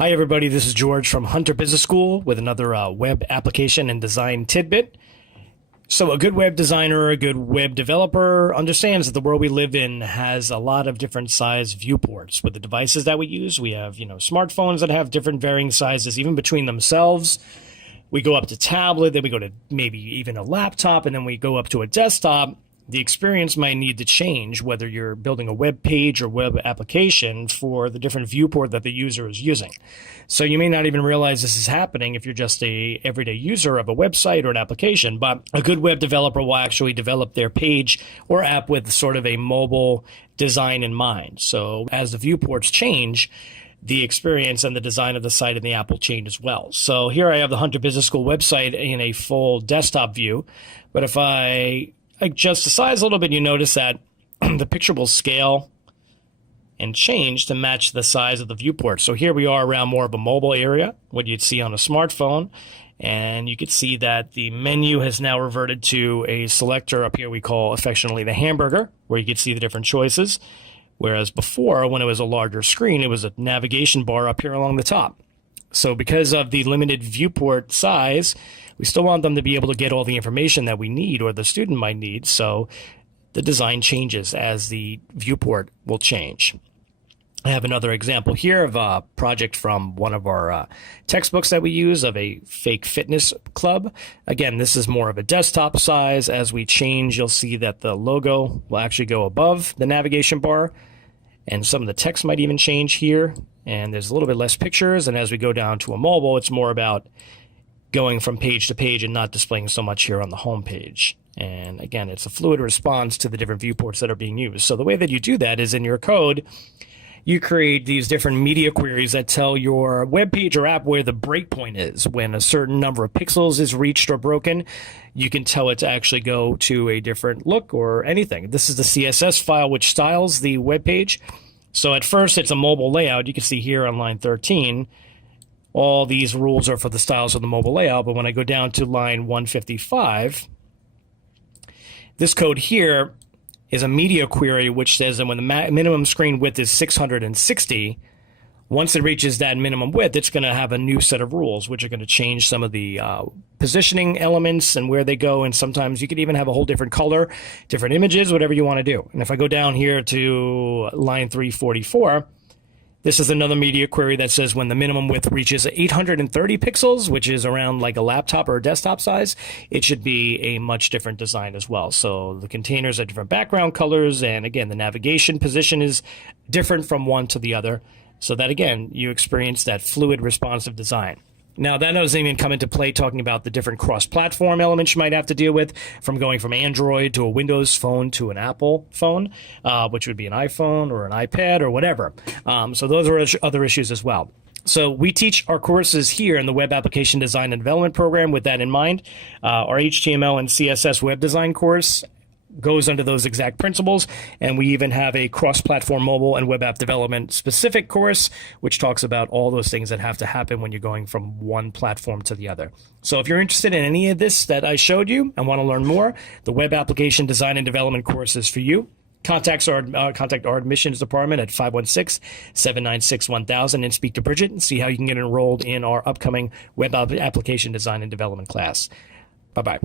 Hi, everybody. This is George from Hunter Business School with another web application and design tidbit. So a good web designer, a good web developer understands that the world we live in has a lot of different size viewports. With the devices that we use, we have, smartphones that have different varying sizes, even between themselves. We go up to tablet, then we go to maybe even a laptop, and then we go up to a desktop. The experience might need to change whether you're building a web page or web application for the different viewport that the user is using. So you may not even realize this is happening if you're just a everyday user of a website or an application, but a good web developer will actually develop their page or app with sort of a mobile design in mind. So as the viewports change, the experience and the design of the site and the app will change as well. So here I have the Hunter Business School website in a full desktop view, but if I adjust the size a little bit, you notice that the picture will scale and change to match the size of the viewport. So here we are around more of a mobile area, what you'd see on a smartphone. And you can see that the menu has now reverted to a selector up here we call affectionately the hamburger, where you can see the different choices. Whereas before, when it was a larger screen, it was a navigation bar up here along the top. So because of the limited viewport size, we still want them to be able to get all the information that we need or the student might need. So the design changes as the viewport will change. I have another example here of a project from one of our textbooks that we use of a fake fitness club. Again, this is more of a desktop size. As we change, you'll see that the logo will actually go above the navigation bar. And some of the text might even change here. And there's a little bit less pictures. And as we go down to a mobile, it's more about going from page to page and not displaying so much here on the home page. And again, it's a fluid response to the different viewports that are being used. So the way that you do that is in your code, you create these different media queries that tell your web page or app where the breakpoint is. When a certain number of pixels is reached or broken, you can tell it to actually go to a different look or anything. This is the CSS file which styles the web page. So at first it's a mobile layout. You can see here on line 13, all these rules are for the styles of the mobile layout. But when I go down to line 155, this code here is a media query which says that when the minimum screen width is 660, once it reaches that minimum width, it's going to have a new set of rules, which are going to change some of the positioning elements and where they go. And sometimes you could even have a whole different color, different images, whatever you want to do. And if I go down here to line 344, this is another media query that says when the minimum width reaches 830 pixels, which is around like a laptop or a desktop size, it should be a much different design as well. So the containers have different background colors. And again, the navigation position is different from one to the other. So that, again, you experience that fluid responsive design. Now, that doesn't even come into play talking about the different cross-platform elements you might have to deal with, from going from Android to a Windows phone to an Apple phone, which would be an iPhone or an iPad or whatever. So those are other issues as well. So we teach our courses here in the Web Application Design and Development program with that in mind. Our HTML and CSS web design course goes under those exact principles, and we even have a cross-platform mobile and web app development specific course which talks about all those things that have to happen when you're going from one platform to the other. So if you're interested in any of this that I showed you and want to learn more, the Web Application Design and Development course is for you. Contact our admissions department at 516-796-1000 and speak to Bridget and see how you can get enrolled in our upcoming Web Application Design and Development class. Bye-bye.